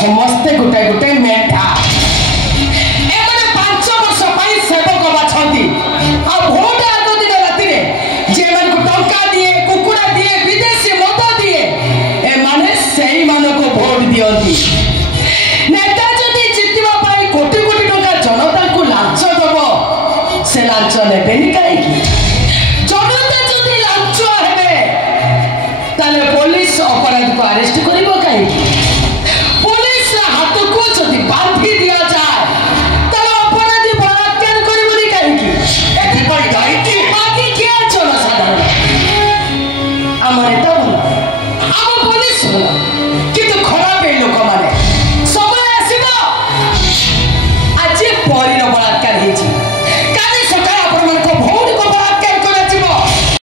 समस्ते गोटे गोटे मेढा एमाने 5 वर्ष पाई सेवक बाछंती आ भोट आगो दिन राति रे जे मन को टंका दिए कुकुड़ा दिए विदेशी मद दिए ए माने सेही माने को भोट दियंती नेता जदि जितवा पाई कोटी कोटी टंका जनता को लांच दबो से लांच नेबेनी काई जनता जदि लांच हेबे ताले पुलिस अपराध को अरेस्ट